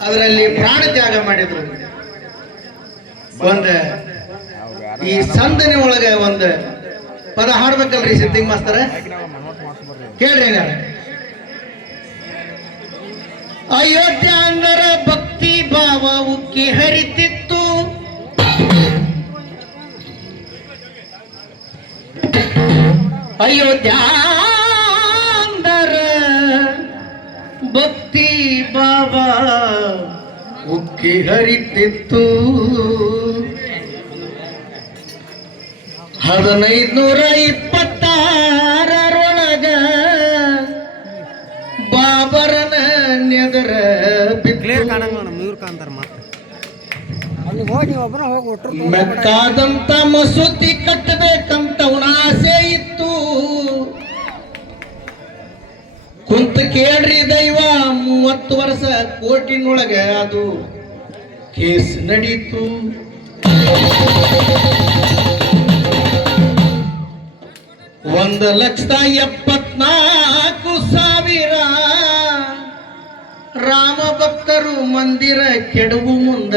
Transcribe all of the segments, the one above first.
ಅದರಲ್ಲಿ ಪ್ರಾಣ ತ್ಯಾಗ ಮಾಡಿದ್ರು. ಒಂದು ಈ ಸಂದನೆ ಒಳಗೆ ಒಂದು ಪದ ಹಾಡ್ಬೇಕಲ್ರಿ ಸಿದ್ದಿಂಗ್ ಮಾಸ್ತರ, ಕೇಳ್ರಿ. ಅಯೋಧ್ಯ ಅಂದರ ಭಕ್ತಿ ಭಾವ ಉಕ್ಕಿ ಹರಿತಿತ್ತು, ಅಯೋಧ್ಯ ಅಂದರ ಭಕ್ತಿ ಭಾವ ಉಕ್ಕಿ ಹರಿತಿತ್ತು. 1526 ಬಾಬರನ ನೆದರ ಮೆಕ್ಕಾದಂತ ಮಸೂತಿ ಕಟ್ಟಬೇಕಂತ ಆಸೆ ಇತ್ತು. ಕುಂತ ಕೇಳ್ರಿ ದೈವ, 30 ವರ್ಷ ಕೋಟಿನೊಳಗ ಅದು ಕೇಸ್ ನಡೀತು. $1,74,000 ರಾಮ ಭಕ್ತರು ಮಂದಿರ ಕೆಡವು ಮುಂದ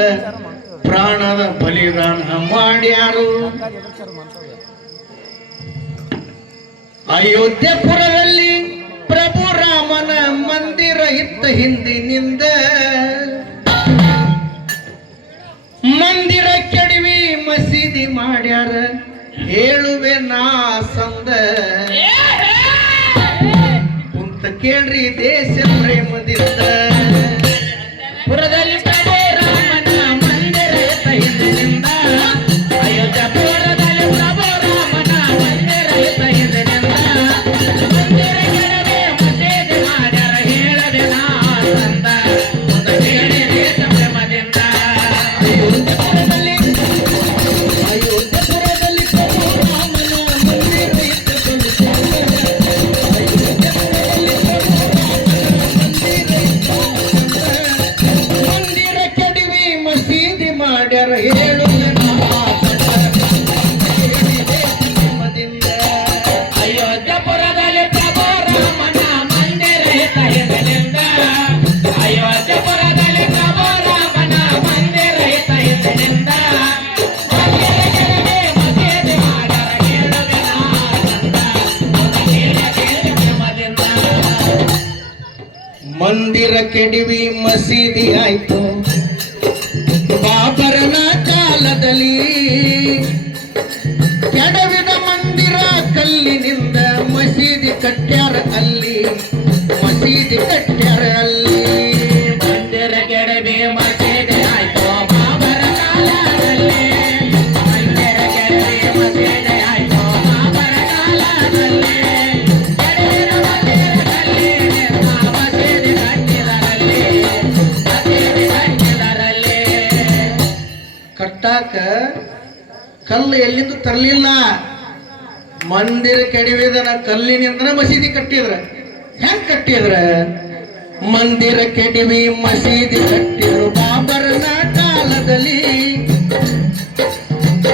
ಪ್ರಾಣದ ಬಲಿದಾನ ಮಾಡ್ಯಾರು. ಅಯೋಧ್ಯಪುರದಲ್ಲಿ ಪ್ರಭು ರಾಮನ ಮಂದಿರ ಇತ್ತ ಹಿಂದಿನಿಂದ, ಮಂದಿರ ಕೆಡವಿ ಮಸೀದಿ ಮಾಡ್ಯಾರ ಹೇಳುವೆ ನಾ ಸಂದ. ಕುಂತ ಕೇಳ್ರಿ ದೇಶ ಪ್ರೇಮದಿಂದ, ಪುರದಲ್ಲಿ ಪ್ರಭು ರಾಮನ ಮಂದಿರ ಇತ್ತ ಹಿಂದಿನಿಂದ, ಅಯೋಧ್ಯಪುರದಲ್ಲಿ ಪ್ರಭು ರಾಮನ ಮಂದಿರ ಇತ್ತ ಹಿಂದಿನಿಂದ, ಮಂದಿರ ಕೆಡವಿ ಮಸೀದಿ ಮಾಡ್ಯಾರ ಹೇಳುವೆ ನಾ ಸಂದ. ಕುಂತ ಕೇಳಿ ದೇಶ ಪ್ರೇಮದಿಂದ, ಮಂದಿರ ಕೆಡವಿ ಮಸೀದಿ ಆಯ್ತು ಬಾಬರನ ಕಾಲದಲ್ಲಿ. ಕೆಡವಿದ ಮಂದಿರ ಕಲ್ಲಿನಿಂದ ಮಸೀದಿ ಕಟ್ಟ್ಯಾರ ಅಲ್ಲಿ, ಮಸೀದಿ ಕಟ್ಟ್ಯಾರ ಅಲ್ಲಿ. ಮಂದಿರ ಕೆಡವಿ ಮಸೀದಿ ಆಯ್ತು ಬಾಬರ ಕಾಲದಲ್ಲಿ, ಮಂದಿರ ಕೆಡವಿ ಮಸೀದಿ ಆಯ್ತು ಬಾಬರ ಕಾಲದಲ್ಲಿ. ಕಟ್ಟಾಕ ಕಲ್ಲು ಎಲ್ಲಿಂದ ತರಲಿಲ್ಲ, ಮಂದಿರ ಕೆಡವಿದನ ಕಲ್ಲಿನಿಂದ ಮಸೀದಿ ಕಟ್ಟಿದ್ರ. ಹೆಂಗ್ ಕಟ್ಟಿದ್ರ? ಮಂದಿರ ಕೆಡವಿ ಮಸೀದಿ ಕಟ್ಟಿದ್ರು ಬಾಬರನ ಕಾಲದಲ್ಲಿ.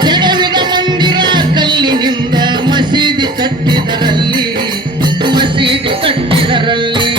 ಕೆಡವಿದ ಮಂದಿರ ಕಲ್ಲಿನಿಂದ ಮಸೀದಿ ಕಟ್ಟಿದರಲ್ಲಿ, ಮಸೀದಿ ಕಟ್ಟಿದರಲ್ಲಿ.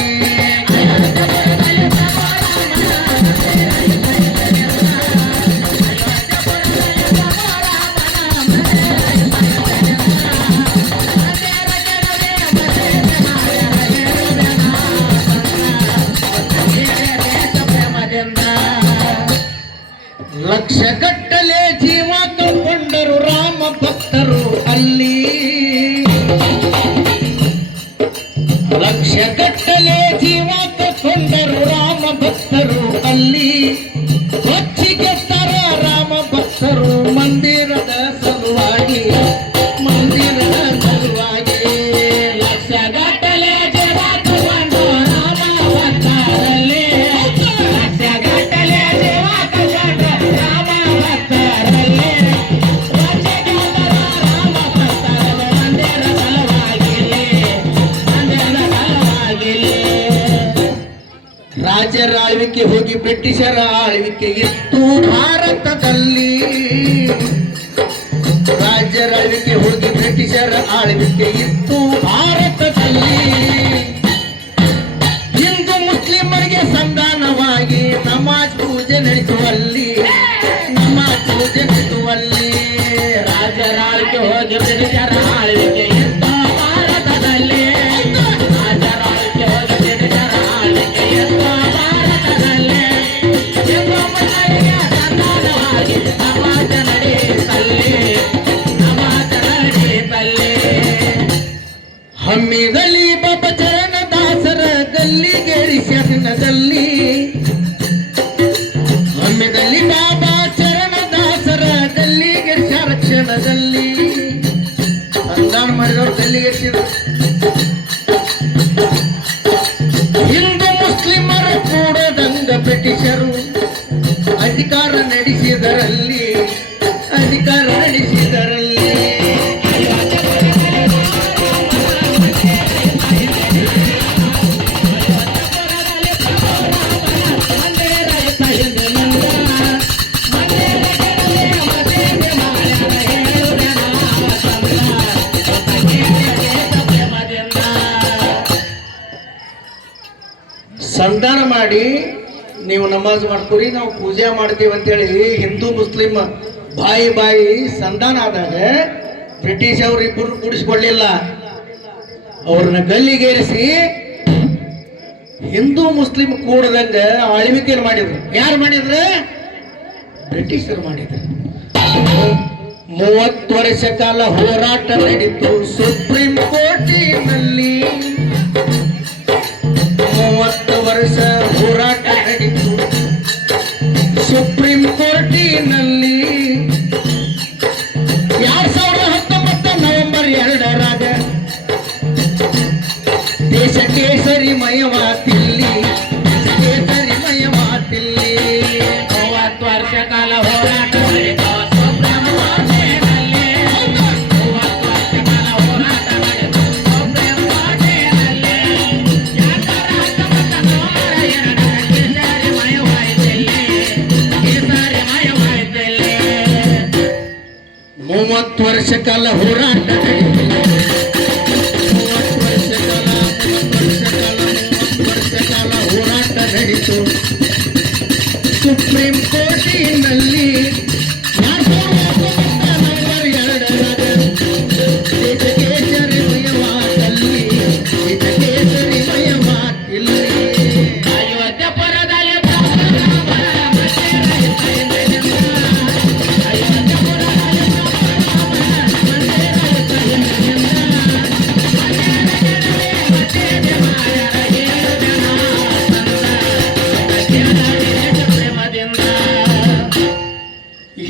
ಲಕ್ಷಗಟ್ಟಲೆ ಜೀವ ತಗೊಂಡರು ರಾಮ ಭಕ್ತರು ಅಲ್ಲಿ, ಲಕ್ಷಗಟ್ಟಲೆ ಜೀವ ತಗೊಂಡರು ರಾಮ ಭಕ್ತರು ಅಲ್ಲಿ. ಹೊಚ್ಚಿಗೆ ತರ ರಾಮ ಭಕ್ತರು ಮಂದಿರದ ಸಲುವಾಗಿ, ಮಂದಿರದ ಸಲುವಾಗಿ. ಲಕ್ಷಗಟ್ಟಲೆ ಜೀವ ತಗೊಂಡು ರಾಮ ಭಕ್ತರಲ್ಲಿ, ಲಕ್ಷಗಟ್ಟಲೆ ಜೀವ ತಗೊಂಡು ರಾಮ ಭಕ್ತರಲ್ಲಿ. ರಾಮ ಭಕ್ತರಲ್ಲಿ ಮಂದಿರ ಸಲುವಾಗಿ, ಮಂದಿರದ ಸಲುವಾಗಿ. ರಾಜರ ಆಳ್ವಿಕೆ ಹೋಗಿ ಬ್ರಿಟಿಷರ ಆಳ್ವಿಕೆ ಇತ್ತು ಭಾರತದಲ್ಲಿ. ರಾಜರ ಆಳ್ವಿಕೆ ಹೋಗಿ ಬ್ರಿಟಿಷರ ಆಳ್ವಿಕೆ ಇತ್ತು ಭಾರತದಲ್ಲಿ. ಹಿಂದೂ ಮುಸ್ಲಿಮರಿಗೆ ಸಂಧಾನವಾಗಿ ನಮಾಜ್ ಮಾಡಿದರು. ಅಧಿಕಾರ ನಡೆಸಿದರಲ್ಲಿ ಸಂಧಾನ ಮಾಡಿ ನೀವು ನಮಾಜ್ ಮಾಡ್ಕೊರಿ, ನಾವು ಪೂಜೆ ಮಾಡ್ತೀವಿ ಅಂತೇಳಿ ಹಿಂದೂ ಮುಸ್ಲಿಂ ಬಾಯಿ ಸಂಧಾನ ಆದಾಗ ಬ್ರಿಟಿಷ್ ಅವರು ಇಬ್ಬರು ಕೂಡಿಸ್ಕೊಳ್ಳಿಲ್ಲ. ಅವ್ರನ್ನ ಗಲ್ಲಿಗೇರಿಸಿ ಹಿಂದೂ ಮುಸ್ಲಿಂ ಕೂಡದಂಗ ಆಳ್ವಿಕೆ ಮಾಡಿದ್ರು. ಯಾರು ಮಾಡಿದ್ರು? ಬ್ರಿಟಿಷರು ಮಾಡಿದ್ರು. 30 ವರ್ಷ ಕಾಲ ಹೋರಾಟ ನಡೀತು ಸುಪ್ರೀಂ ಕೋರ್ಟಿನಲ್ಲಿ. 30 ವರ್ಷ ಹೋರಾಟ ನಡೀತು ಸುಪ್ರೀಂ ಕೋರ್ಟಿನಲ್ಲಿ. 2019 ನವೆಂಬರ್ 2ರಾಗ ದೇಶ ಕೇಸರಿಮಯವಾತಿಲ್ಲಿ. 30 ವರ್ಷ ಕಾಲ ಹೋರಾಟ ನಡೆಯಿತು ಸುಪ್ರೀಂ ಕೋರ್ಟಿನಲ್ಲಿ. 30 ವರ್ಷ ಕಾಲ ಹೋರಾಟ ನಡೆಯಿತು ಸುಪ್ರೀಂ ಕೋರ್ಟಿನಲ್ಲಿ. 2019 ನವೆಂಬರ್ 2 ಕೇಸರಿಮಯವಾಯಿತಿಲ್ಲಿ. 30 ವರ್ಷ ಕಾಲ ಹೋರಾಟ ನಡೀತು. 30 ವರ್ಷ ಕಾಲ ಹೋರಾಟ ನಡೀತು ಸುಪ್ರೀಂ ಕೋರ್ಟಿನಲ್ಲಿ. 2019 ನವೆಂಬರ್ 2ರಾಗ ದೇಶ ಕೇಸರಿಮಯವಾದಲ್ಲಿ. ಅಯೋಧ್ಯಪುರದಲ್ಲಿ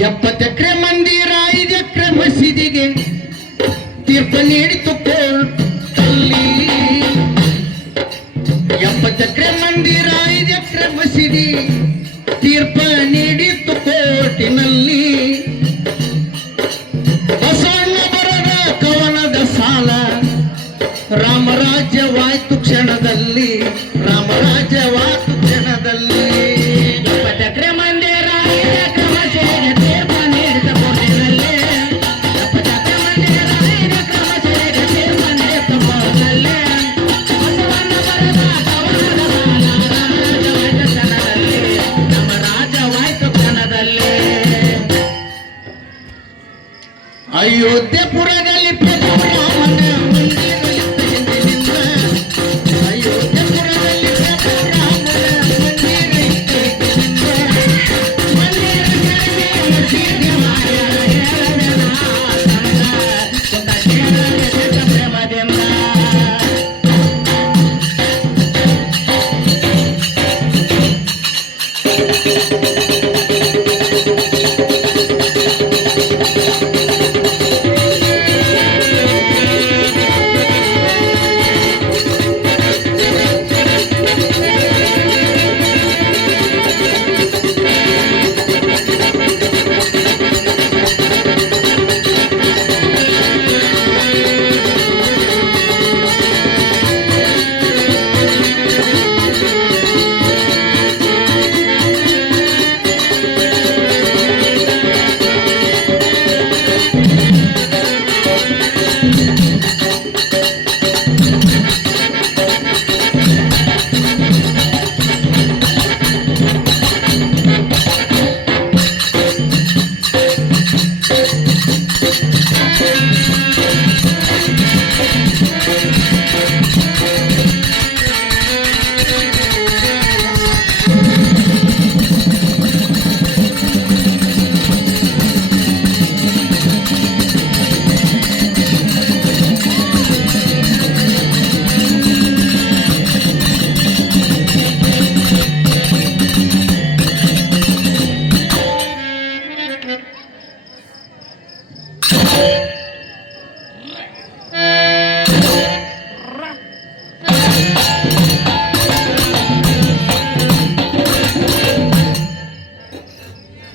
ಎಪ್ಪತ್ತೆಕರೆ ಮಂದಿರ 5 ಎಕರೆ ಮಸೀದಿಗೆ ತೀರ್ಪು ನೀಡಿತು ಕೋರ್ಟಲ್ಲಿ. 70 ಎಕರೆ ಮಂದಿರ 5 ಎಕರೆ ಮಸೀದಿ ತೀರ್ಪು ನೀಡಿತು ಕೋರ್ಟಿನಲ್ಲಿ. ಬಸವಣ್ಣ ಬರದ ಕವನದ ಸಾಲ ರಾಮರಾಜ್ಯವಾಯ್ತು ಕ್ಷಣದಲ್ಲಿ. ರಾಮರಾಜ್ಯವಾಯ್ತು ಕ್ಷಣದಲ್ಲಿ. 70 ಎಕರೆ ಮಂದಿರ 5 ಎಕರೆ ಮಸೀದಿಗೆ ತೀರ್ಪು ನೀಡಿದ ಕೋರ್ಟಿನಲ್ಲಿ. 70 ಎಕರೆ ಮಂದಿರ 5 ಎಕರೆ ಮಸೀದಿಗೆ ತೀರ್ಪು ನೀಡಿದ ಕೋರ್ಟಿನಲ್ಲಿ. ಬಸವಣ್ಣ ಬರೆದ ಕವನದ ಸಾಲ ರಾಮರಾಜ್ಯವಾಯ್ತು ಕ್ಷಣದಲ್ಲಿ. ನಮ್ಮ ರಾಜ್ಯವಾಯ್ತು ಕ್ಷಣದಲ್ಲಿ. ಅಯೋಧ್ಯಪುರದಲ್ಲಿ ಪ್ರಭು ರಾಮನ ಮಂದಿರ ಇತ್ತು ಹಿಂದಿನಿಂದ. ಅಯೋಧ್ಯಪುರದಲ್ಲಿ ಪ್ರಭು ರಾಮನ ಮಂದಿರ ಇತ್ತು ಹಿಂದಿನಿಂದ. ಮಂದಿರ ಕೆಳಗೆ ಮಸೀದಿ ಮಾಡ್ಯಾರ ಹೇಳದೆ ನಾ ತಂದ. ಸುತ್ತ ಕೇಳದೆ ದೇಶ ಪ್ರೇಮದಿಂದ.